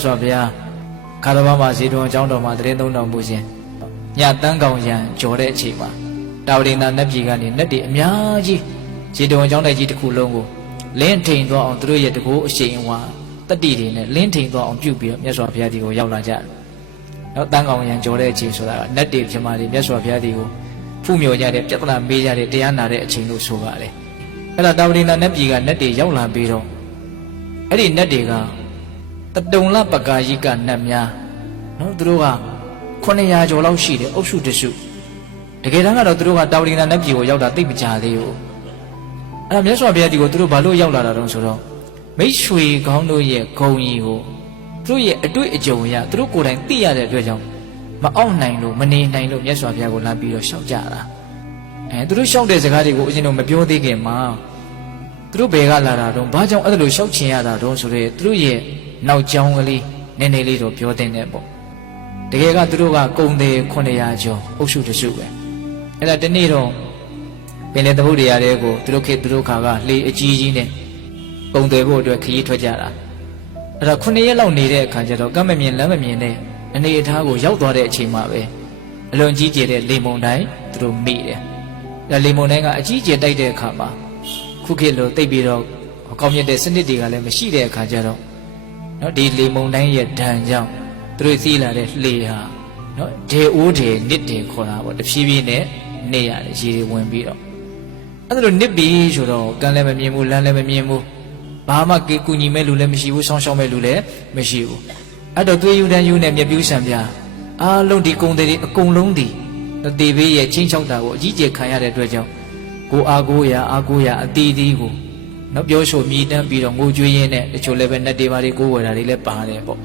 ဆိုဗျာခါတော်ဘာမှာဇေတုံအကြောင်းတော်မှာတရင်သုံးတော်မူခြင်းညတန်းကောင်ရံကြော်တဲ့အချိန်မှာတာဝတိနာနတ်ပြည်ကနေနတ်တွေအများကြီးဇေတုံအကြောင်းတိုက်ကြီးတစ်ခုလုံးကိုလင်းထိန်သွားအောင်သူတို့ရဲ့တကူအရှိန်အဝါတတိတွေနဲ့လင်းထိန်သွားအောင်ပြုပြီးတော့မြတ်စွာဘုရားဒီကိုရောက်လာကြတယ်။နောက်တန်းကောင်ရံကြော်တဲ့အချိန်ဆိုတာကနတ်တွေပြမတွေမြတ်စွာဘုရားဒီကိုဖူးမြော်ကြတဲ့ပြဿနာမေးကြတဲ့တရားနာတဲ့အချိန်လို့ဆိုပါတယ်။အဲ့ဒါတာဝတိနာနတ်ပြည်ကနတ်တွေရောက်လာပြီးတော့အဲ့ဒီနတ်တွေကတတုံလပကာယိကနတ်များနော်သူတို့က900ကျော်လောက်ရှိတယ်အုပ်စုတစုတကယ်တမ်းကတော့သူတို့ကတာဝတိနာနတ်ပြည်ကိုရောက်တာသိပ်မကြသေးဘူးအဲ့ဒါမြတ်စွာဘုရားဒီကိုသူတို့ဘာလို့ရောက်လာတာတုံးဆိုတော့မိတ်ဆွေကောင်းတို့ရဲ့ဂုဏ်ကြီးကိုသူတို့ရဲ့အတွေ့အကြုံရသူတို့ကိုယ်တိုင်သိရတဲ့အတွက်ကြောင့်မအောင်နိုင်လို့မနေနိုင်လို့မြတ်စွာဘုရားကိုလာပြီးတော့ရှောက်ကြတာသူတို့ရှောက်တဲ့စကားတွေကိုအရင်တော့မပြောသေးခင်မှာသူတို့ဘယ်ကလာတာတုံးဘာကြောင့်အဲ့လိုရှောက်ချင်ရတာတုံးဆိုတော့သူတို့ရဲ့နောက်ကျောင်းကလေးနည်းနည်းလေးတော့ပြောတဲ့နဲ့ပေါ့တကယ်ကသူတို့ကကုံသေး900ကျော်အုပ်စုတစုပဲအဲ့ဒါတနေ့တော့ပင်လေသမုဒ္ဒရာတွေကိုသူတို့ခေသူတို့ခါကလေအကြီးကြီးနဲ့ကုံသေးဖို့အတွက်ခရီးထွက်ကြတာအဲ့ဒါ9ရက်လောက်နေတဲ့အခါကျတော့ကမ်းမမြင်လမ်းမမြင်တဲ့အနေအထားကိုရောက်သွားတဲ့အချိန်မှာပဲအလွန်ကြီးကျယ်တဲ့လေမုန်တိုင်းသူတို့မိတယ်အဲ့ဒါလေမုန်တိုင်းကအကြီးကျယ်တိုက်တဲ့အခါမှာခုခေတ်လိုတိတ်ပြီးတော့ကောင်းမြတ်တဲ့စနစ်တွေကလည်းမရှိတဲ့အခါကျတော့နော်ဒီလေမုန်တိုင်းရဲ့ဒဏ်ကြောင့်သူတို့စီးလာတဲ့လှေဟာနော်ဒေအိုးဒေနစ်တင်ခေါ်တာပေါ့တဖြည်းဖြည်းနဲ့နေရတယ်ရေတွေဝင်ပြီးတော့အဲ့ဒါလိုနစ်ပြီးဆိုတော့ကမ်းလည်းမမြင်ဘူးလမ်းလည်းမမြင်ဘူးဘာမှကူညီမဲ့လူလည်းမရှိဘူးဆောင်းရှောင်းမဲ့လူလည်းမရှိဘူးအဲ့တော့သွေးယူတန်းယူနဲ့မြပြူးဆံပြအားလုံးဒီကုံတွေအကုန်လုံးဒီတေဘေးရဲ့ချင်းချောက်တာကိုအကြီးကျယ်ခံရတဲ့အတွက်ကြောင့်ကိုအားကိုရအတီးတီးကိုနော်ပြောဆိုမြည်တမ်းပြီးတော့ငိုကြွေးရင်းနဲ့တချို့လည်းပဲနတ်တွေပါတွေကိုဝယ်တာတွေလည်းပါတယ်ပေါ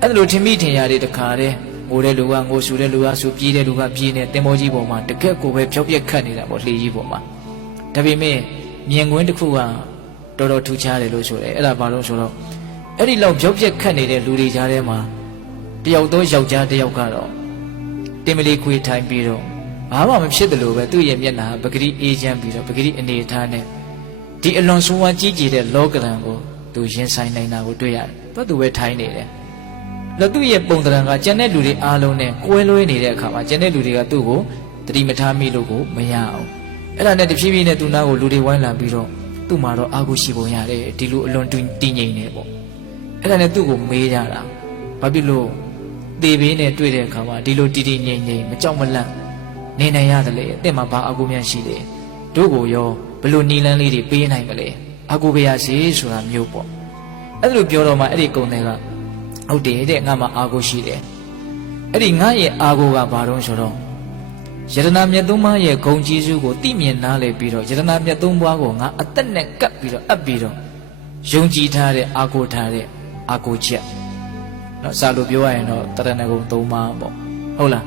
့အဲ့ဒါလိုထင်မိထင်ရတွေတခါတည်းငိုတဲ့လူကငိုဆူတဲ့လူကဆူပြေးတဲ့လူကပြေးနေတင်မောကြီးပေါ်မှာတကက်ကိုပဲဖြောက်ပြက်ခတ်နေတာပေါ့လှေကြီးပေါ်မှာဒါပေမဲ့မြင်ကွင်းတစ်ခုကတော်တော်ထူးခြားတယ်လို့ဆိုတယ်အဲ့ဒါဘာလို့ဆိုတော့အဲ့ဒီလောက်ဖြောက်ပြက်ခတ်နေတဲ့လူတွေကြားထဲမှာတယောက်တော့ယောက်ျားတယောက်ကတော့တင်မလီခွေထိုင်ပြီးတော့ဘာမှမဖြစ်တယ်လို့ပဲသူ့ရဲ့မျက်နှာပဂရိအေးချမ်းပြီးတော့ပဂရိအနေထားနဲ့ဒီအလွန်ဆိုးဝါးကြီးကျယ်တဲ့လောကဓာတ်ကိုသူရင်ဆိုင်နိုင်တာကိုတွေ့ရတယ်သူပဲထိုင်နေတယ်แล้วသူ့ရဲ့ပုံသဏ္ဍာန်ကကျန်တဲ့လူတွေအားလုံးနဲ့ကွဲလွဲနေတဲ့အခါမှာကျန်တဲ့လူတွေကသူ့ကိုတတိမထားမိလို့ကိုမရအောင်အဲ့ဒါနဲ့တဖြည်းဖြည်းနဲ့သူ့နားကိုလူတွေဝိုင်းလာပြီးတော့သူ့မှာတော့အာဟုရှိပုံရတယ်ဒီလိုအလွန်တည်ငြိမ်နေပေါ့အဲ့ဒါနဲ့သူ့ကိုမေးကြတာဘာဖြစ်လို့သေဘေးနဲ့တွေ့တဲ့အခါမှာဒီလိုတည်ငြိမ်မကြောက်မလန့်နေနိုင်ရတယ်လေအစ်မဘာအာဟုများရှိတယ်တို့ကိုရောဘလို့နီလန်းလေးတွေပေးနိုင်မလဲအာကိုဘရစီဆိုတာမျိုးပေါ့အဲ့လိုပြောတော့မှအဲ့ဒီကုံတွေကဟုတ်တယ်တဲ့ငါမှအာကိုရှိတယ်အဲ့ဒီငါရဲ့အာကိုကဘာတော့ဆိုတော့ယတနာမြတ်သုံးပါးရဲ့ဂုံကျေးဇူးကိုသိမြင်နားလည်ပြီးတော့ယတနာမြတ်သုံးပါးကိုငါအသက်နဲ့ကပ်ပြီးတော့အပ်ပြီးတော့ယုံကြည်ထားတဲ့အာကိုထားတဲ့အာကိုချက်နော်စာလို့ပြောရရင်တော့တရဏဂုံသုံးပါးပေါ့ဟုတ်လား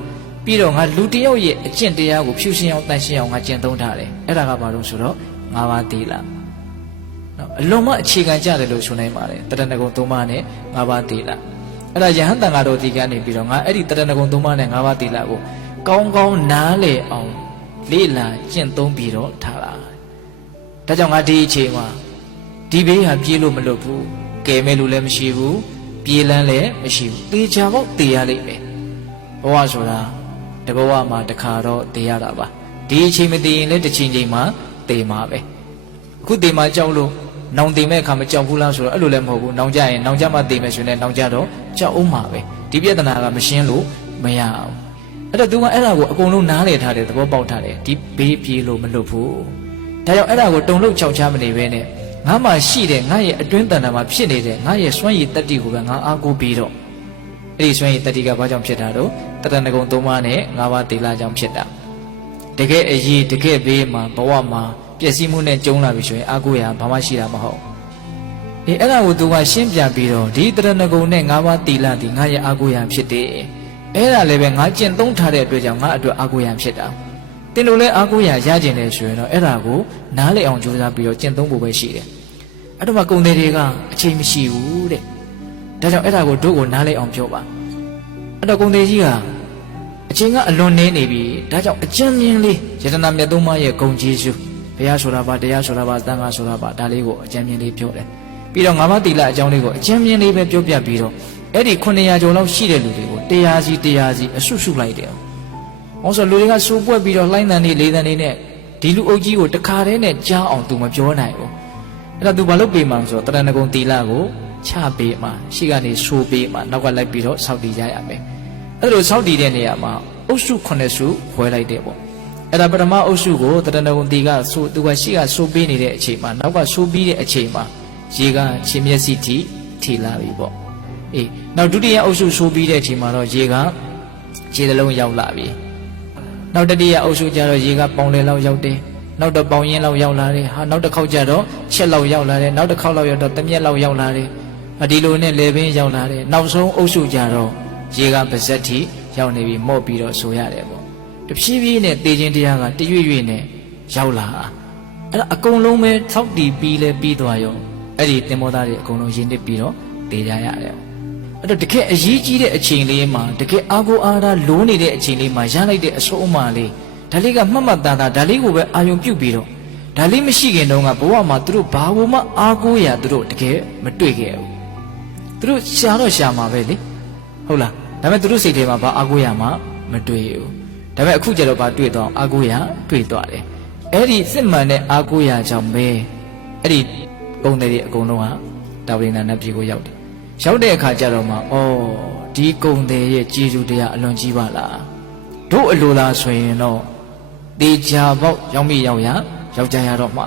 ပြီးတော့ငါလူတယောက်ရဲ့အကျင့်တရားကိုဖြူရှင်းအောင်တန်ရှင်းအောင်ငါကျင့်သုံးထားတယ်အဲ့ဒါကဘာလို့ဆိုတော့၅ပါးသီလနော်အလုံးမအခြေခံကြတယ်လို့ဆိုနိုင်ပါတယ်တရဏဂုံ၃ပါးနဲ့၅ပါးသီလအဲ့ဒါယဟန်တန်ဃာတော်ဒီကနေပြီးတော့ငါအဲ့ဒီတရဏဂုံ၃ပါးနဲ့၅ပါးသီလကိုကောင်းကောင်းနားလည်အောင်လေ့လာကျင့်သုံးပြီးတော့ထားတာဒါကြောင့်ငါဒီအချိန်မှာဒီဘေးဟာပြေးလို့မလွတ်ဘူးကယ်မဲ့လို့လည်းမရှိဘူးပြေးလန်းလည်းမရှိဘူးသေချာပေါက်သေရလိမ့်မယ်ဘဝဆိုတာတဘဝမှာတခါတော့သေရတာပါဒီအချိန်မသေရင်လည်းတစ်ချိန်ချိန်မှာသေမှာပဲအခုသေမှာကြောက်လို့နောင်သေမဲ့အခါမကြောက်ဘူးလားဆိုတော့အဲ့လိုလည်းမဟုတ်ဘူးနောင်ကြရင်နောင်ကြမှသေမယ်ဆိုရင်နောင်ကြတော့ကြောက်အောင်မှာပဲဒီပြဿနာကမရှင်းလို့မရအောင်အဲ့တော့သူကအဲ့ဒါကိုအကုန်လုံးနားလည်ထားတယ်သဘောပေါက်ထားတယ်ဒီဘေးပြေးလို့မလွတ်ဘူးဒါကြောင့်အဲ့ဒါကိုတုံလို့ခြောက်ချမနေပဲနဲ့ငါမှရှိတယ်ငါရဲ့အတွင်းတန်တာမှာဖြစ်နေတဲ့ငါရဲ့စွမ်းရည်တတ္တိကိုပဲငါအားကိုးပြီးတော့အဲ့ဒီစွမ်းရည်တတ္တိကဘာကြောင့်ဖြစ်တာတော့တရဏဂုံ၃ပါးနဲ့၅ပါးသီလကြောင့်ဖြစ်တာတကယ်အရေးတကယ်ဘေးမှာဘဝမှာပျက်စီးမှုနဲ့ကြုံလာပြီဆိုရင်အာကိုရဘာမှရှိတာမဟုတ်အဲ့ဒါကိုသူကရှင်းပြပြီးတော့ဒီတရဏဂုံနဲ့၅ပါးသီလဒီငါရဲ့အာကိုရဖြစ်တယ်အဲ့ဒါလည်းပဲငါကျင့်သုံးထားတဲ့အတွက်ကြောင့်ငါအတွက်အာကိုရဖြစ်တာတင်လို့လဲအာကိုရရကျင်တယ်ဆိုရင်တော့အဲ့ဒါကိုနားလည်အောင်ကြိုးစားပြီးတော့ကျင့်သုံးဖို့ပဲရှိတယ်အဲ့တော့မှကုံတွေကအချိန်မရှိဘူးတဲ့ဒါကြောင့်အဲ့ဒါကိုတို့ကိုနားလည်အောင်ပြောပါအဲ့တော့ကုံတွေကြီးကအချိန်ကအလွန်နေနေပြီဒါကြောင့်အကျဉ်းမြင်လေးယတနာမြတ်သုံးပါးရဲ့ဂုံကျေးဇူးဘုရားဆိုတာပါတရားဆိုတာပါသံဃာဆိုတာပါဒါလေးကိုအကျဉ်းမြင်လေးပြောတယ်ပြီးတော့၅ပါးသီလအကြောင်းလေးကိုအကျဉ်းမြင်လေးပဲပြောပြပြီးတော့ အဲ့ဒီ900ကျော်လောက်ရှိတဲ့လူတွေကို100စီအစုစုလိုက်တယ်။အောင်ဆိုလူတွေကစိုးပွက်ပြီးတော့လှိုင်းတန်နေလေးတန်နေနဲ့ဒီလူအုပ်ကြီးကိုတခါတည်းနဲ့ကြားအောင်သူမပြောနိုင်ဘူး။အဲ့ဒါသူဘာလို့ပေးမှန်းဆိုတော့တရဏဂုံတီလာကိုချပေးမှရှေ့ကနေဆိုးပေးမှနောက်ကလိုက်ပြီးတော့စောက်တည်ကြရမယ်။အဲ့လိုစောက်တည်တဲ့နေရာမှာအုပ်စု9စုဖွဲလိုက်တယ်ပေါ့။အဲ့ဒါပထမအုပ်စုကိုတရဏဂုံတီကဆိုသူကရှေ့ကဆိုးပေးနေတဲ့အချိန်မှာနောက်ကဆိုးပြီးတဲ့အချိန်မှာရေကချင်းမျက်စိထိလာပြီပေါ့။အေးနောက်ဒုတိယအုပ်စုဆိုးပြီးတဲ့အချိန်မှာတော့ရေကခြေလုံးရောက်လာပြီ။နောက်တတိယအုပ်စုကျတော့ရေကပေါင်လေလောက်ရောက်တယ်။နောက်တော့ပေါင်ရင်းလောက်ရောက်လာတယ်။ဟာနောက်တစ်ခေါက်ကျတော့ချက်လောက်ရောက်လာတယ်။နောက်တစ်ခေါက်လောက်ရောက်တော့တမျက်လောက်ရောက်လာတယ်။ဒီလိုနဲ့လေပင်ရောက်လာတယ်။နောက်ဆုံးအုပ်စုကျတော့ရေကပါဇက်ထိရောက်နေပြီမော့ပြီးတော့ဆိုရတယ်ပေါ့။တဖြည်းဖြည်းနဲ့တေခြင်းတရားကတရွေ့ရွေ့နဲ့ရောက်လာ။အဲ့ဒါအကုန်လုံးပဲသောက်တီးပြီးလဲပြီးသွားရောအဲ့ဒီတင်မောသားတွေအကုန်လုံးရင်းနစ်ပြီးတော့တေကြရတယ်။အဲ့တော့တကယ်အရေးကြီးတဲ့အချိန်လေးမှာတကယ်အာကိုအာရာလိုးနေတဲ့အချိန်လေးမှာရလိုက်တဲ့အဆုံးအမလေးဒါလေးကမှတ်မှတ်သားသားဒါလေးကိုပဲအာယုံပြုတ်ပြီးတော့ဒါလေးမရှိခင်တုန်းကဘဝမှာသူတို့ဘာဘမှအာကိုရသူတို့တကယ်မတွေ့ခဲ့ဘူးသူတို့ရှာတော့ရှာမှာပဲလေဟုတ်လားဒါပေမဲ့သူတို့စိတ်ထဲမှာဘာအာကိုရမှမတွေ့ဘူးဒါပေမဲ့အခုကျတော့ဘာတွေ့တော့အာကိုရတွေ့သွားတယ်အဲ့ဒီစစ်မှန်တဲ့အာကိုရကြောင့်ပဲအဲ့ဒီပုံတွေအကုန်လုံးဟာတာဝိနာနတ်ပြည်ကိုရောက်တယ်ရောက်တဲ့အခါကျတော့မှဩဒီကုံတယ်ရဲ့ကျေးဇူးတရားအလွန်ကြီးပါလားတို့အလိုလားဆိုရင်တော့တေချာပေါက်ရောက်မိရောက်ရယောက်ျားရတော့မှာ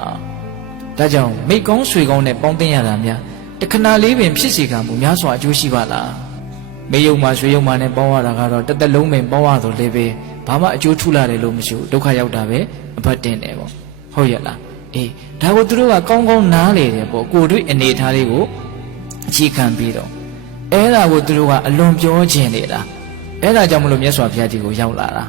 ဒါကြောင့်မိကောင်းဆွေကောင်းနဲ့ပေါင်းသင်းရတာများတခဏလေးပင်ဖြစ်စေကမူများစွာအကျိုးရှိပါလားမေယုံမှာဆွေယုံမှာနဲ့ပေါင်းရတာကတော့တစ်သက်လုံးပင်ပေါင်းရတော့လေပဲဘာမှအကျိုးထူလာတယ်လို့မရှိဘူးဒုက္ခရောက်တာပဲအဖတ်တင်တယ်ပေါ့ဟုတ်ရဲ့လားအေးဒါကိုသူတို့ကကောင်းကောင်းနားလေတယ်ပေါ့ကိုတို့အနေထားလေးကိုအခြေခံပြီးတော့အဲ့ဒါကိုသူတို့ကအလွန်ပြောခြင်းနေတာအဲ့ဒါကြောင့်မလို့မြတ်စွာဘုရားကြီးကိုရောက်လာတာ